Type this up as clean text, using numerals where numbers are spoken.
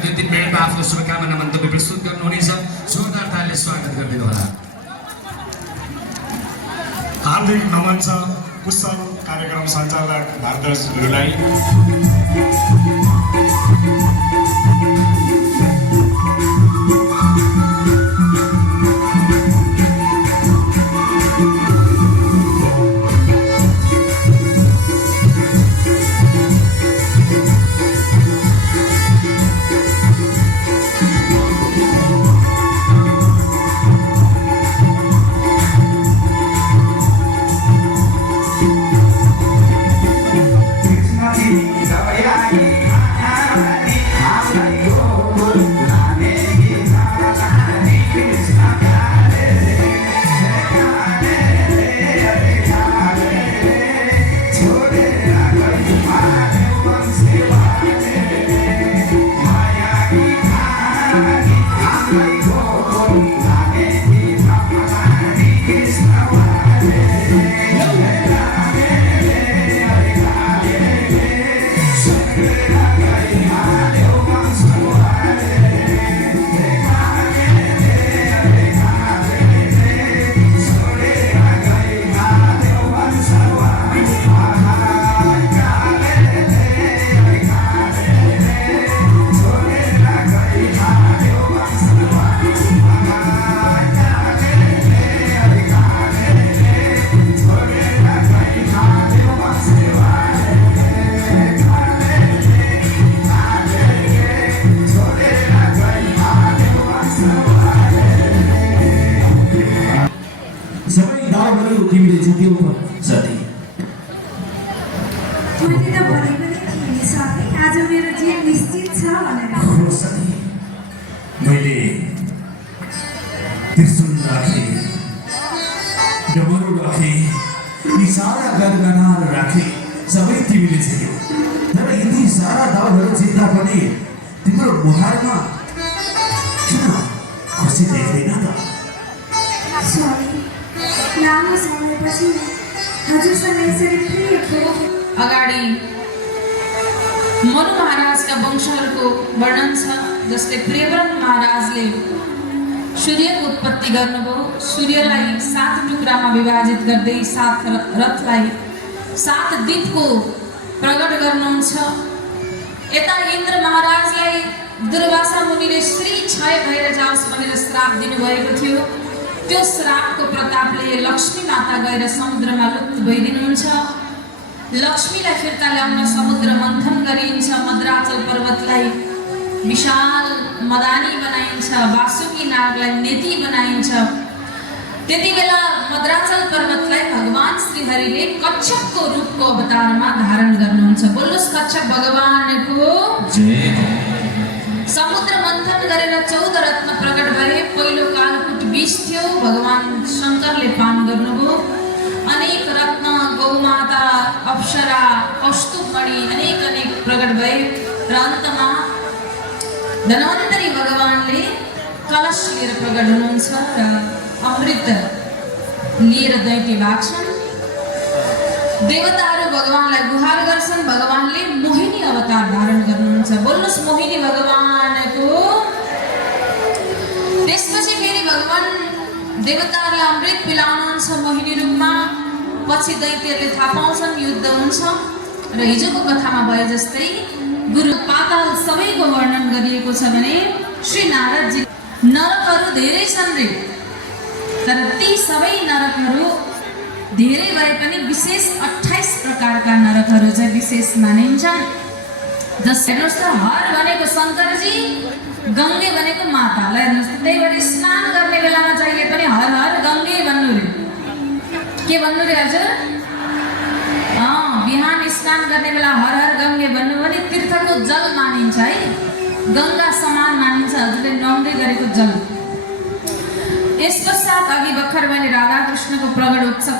2-3 मिनेटमा आफ्नो शुभकामना मन्तव्य प्रस्तुत गर्नुहुनेछ। जोरदार तालीले स्वागत गरिदिनु होला। हार्दिक नमन छ कुशल कार्यक्रम सञ्चालक भारद्वाजहरूलाई। तिमीले जित्यौ साथी। मैले त भनेको नि थिएँ साथी, आज मेरो जित निश्चित छ भनेर। हो साथी, मैले त्रिशूल राखेँ, डमरू राखेँ, यी सारा गरगहनाहरू राखेँ, सबै तिमीले जित्यौ। तर यति सारा दाउहरू जित्दा पनि तिम्रो मुहारमा किन खुसी देख्दैन त? स्वामी, लामो समयपछि हजुरसँग यसरी प्रिय खेल अगाडि मनु महाराजका वंशहरूको वर्णन छ, जसले प्रियव्रत महाराजले सूर्यको उत्पत्ति गर्नुभयो। सूर्यलाई 7 टुक्रामा विभाजित गर्दै 7 रथलाई 7 दिपको प्रकट गर्नुहुन्छ। यता इन्द्र महाराजलाई दुर्वासा मुनिले श्री क्षय भएर जाओस् भनेर श्राप दिनुभएको थियो। त्यो श्रापको प्रतापले लक्ष्मी माता गएर समुद्रमा लुप्त भइदिनुहुन्छ। लक्ष्मीलाई फिर्ता ल्याउन समुद्र मन्थन गरिन्छ। मद्राचल पर्वतलाई विशाल मदानी बनाइन्छ। वासुकी नागलाई नेति बनाइन्छ। त्यति बेला मद्राचल पर्वतलाई भगवान श्रीहरिले कच्छपको रूपको अवतारमा धारण गर्नुहुन्छ। बोल्नुहोस् कच्छप भगवानको जय। समुद्र मन्थन गरेर 14 रत्न प्रकट भए। पहिलो कालकुट विष थियो, भगवान शङ्करले पान गर्नुभयो। अनेक रत्न, गौमाता, अप्सरा, कौस्तुभमणि अनेक प्रकट भए र अन्तमा धन्वन्तरी भगवानले कलश लिएर प्रकट हुनुहुन्छ र अमृत लिएर दैत्य भाग्छन्। देवताहरू भगवानलाई गुहार गर्छन्। भगवानले मोहिनी अवतार धारण गर्नुहुन्छ। बोल्नुहोस् मोहिनी भगवानको। त्यसपछि फेरि भगवान देवताहरूलाई अमृत पिलाउनुहुन्छ मोहिनी रूपमा। पछि दैत्यहरूले थाहा पाउँछन्, युद्ध हुन्छ र हिजोको कथामा भए जस्तै गुरु पाताल सबैको वर्णन गरिएको छ भने श्री नारदजी नरकहरू धेरै छन् रे, तर ती सबै नरकहरू धेरै भए पनि विशेष 28 प्रकारका नरकहरू चाहिँ विशेष मानिन्छन्। जस्तै हेर्नुहोस् त, हर भनेको शङ्करजी, गङ्गे भनेको मातालाई हेर्नुहोस्। त्यही भएर स्नान गर्ने बेलामा जहिले पनि हर हर गङ्गे भन्नु रे। के भन्नु रे हजुर? बिहान स्नान गर्ने बेला हर हर गङ्गे भन्नु भने तीर्थको जल मानिन्छ है, गङ्गा समान मानिन्छ हजुरले नुहाउँदै गरेको जल। यस पश्चात अघि भर्खर भने राधा कृष्णको प्रगट उत्सव